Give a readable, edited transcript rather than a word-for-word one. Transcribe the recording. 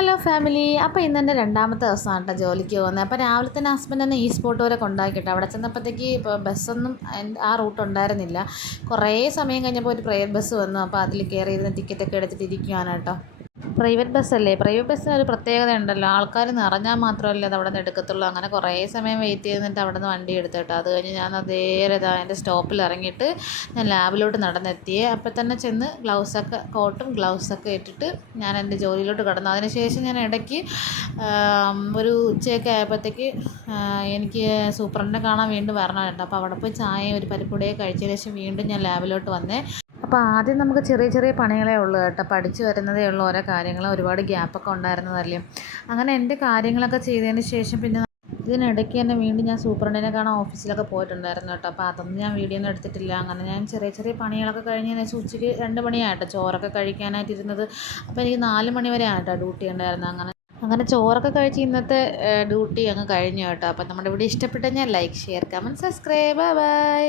Hello family. അപ്പോൾ ഇന്ന് എൻ്റെ രണ്ടാമത്തെ ദിവസമാണ് കേട്ടോ ജോലിക്ക് പോകുന്നത്. അപ്പോൾ രാവിലെ തന്നെ ഹസ്ബൻഡ് എന്നെ ഈ സ്പോട്ട് വരെ കൊണ്ടാക്കിയിട്ട് അവിടെ ചെന്നപ്പോഴത്തേക്ക് ഇപ്പോൾ ബസ്സൊന്നും ആ റൂട്ട് ഉണ്ടായിരുന്നില്ല. കുറേ സമയം കഴിഞ്ഞപ്പോൾ ഒരു പ്രൈവറ്റ് ബസ് വന്നു. അപ്പോൾ അതിൽ കയറി ഇരുന്ന് ടിക്കറ്റൊക്കെ എടുത്തിട്ട് ഇരിക്കുകയാണ് കേട്ടോ. പ്രൈവറ്റ് ബസ്സല്ലേ, പ്രൈവറ്റ് ബസ്സിന് ഒരു പ്രത്യേകത ഉണ്ടല്ലോ, ആൾക്കാർ നിറഞ്ഞാൽ മാത്രമല്ലേ അത് അവിടെ നിന്ന് എടുക്കത്തുള്ളൂ. അങ്ങനെ കുറേ സമയം വെയിറ്റ് ചെയ്തിട്ട് അവിടെ നിന്ന് വണ്ടി എടുത്തു കേട്ടോ. അത് കഴിഞ്ഞ് ഞാൻ നേരെ എൻ്റെ സ്റ്റോപ്പിൽ ഇറങ്ങിയിട്ട് ഞാൻ ലാബിലോട്ട് നടന്നെത്തിയേ. അപ്പോൾ തന്നെ ചെന്ന് കോട്ടും ഗ്ലൗസൊക്കെ ഇട്ടിട്ട് ഞാൻ എൻ്റെ ജോലിയിലോട്ട് കടന്നു. അതിനുശേഷം ഞാൻ ഇടയ്ക്ക് ഒരു ഉച്ചയൊക്കെ ആയപ്പോഴത്തേക്ക് എനിക്ക് സൂപ്രണ്ടിനെ കാണാൻ വീണ്ടും വരണം കേട്ടോ. അപ്പോൾ അവിടെ പോയി ചായയും ഒരു പരിപ്പുടയൊക്കെ കഴിച്ചതിന് ശേഷം വീണ്ടും ഞാൻ ലാബിലോട്ട് വന്നേ. അപ്പോൾ ആദ്യം നമുക്ക് ചെറിയ ചെറിയ പണികളേ ഉള്ളൂ കേട്ടോ, പഠിച്ചു വരുന്നതേ ഉള്ളൂ ഓരോ കാര്യങ്ങൾ, ഒരുപാട് ഗ്യാപ്പൊക്കെ ഉണ്ടായിരുന്നതല്ലേ. അങ്ങനെ എൻ്റെ കാര്യങ്ങളൊക്കെ ചെയ്തതിന് ശേഷം പിന്നെ ഇതിനിടയ്ക്ക് തന്നെ വീണ്ടും ഞാൻ സൂപ്രണ്ടിനെ കാണാൻ ഓഫീസിലൊക്കെ പോയിട്ടുണ്ടായിരുന്നു കേട്ടോ. അപ്പോൾ അതൊന്നും ഞാൻ വീഡിയോ ഒന്നും എടുത്തിട്ടില്ല. അങ്ങനെ ഞാൻ ചെറിയ ചെറിയ പണികളൊക്കെ കഴിഞ്ഞതിന് ശേഷം ഉച്ചയ്ക്ക് 2 മണിയായിട്ടോ ചോറൊക്കെ കഴിക്കാനായിട്ടിരുന്നത്. അപ്പോൾ എനിക്ക് 4 മണി വരെ ആയിട്ടോ ഡ്യൂട്ടി ഉണ്ടായിരുന്നത്. അങ്ങനെ ചോറൊക്കെ കഴിച്ച് ഇന്നത്തെ ഡ്യൂട്ടി അങ്ങ് കഴിഞ്ഞു കേട്ടോ. അപ്പോൾ നമ്മുടെ വീഡിയോ ഇഷ്ടപ്പെട്ടു കഴിഞ്ഞാൽ like, share, comment, subscribe. By.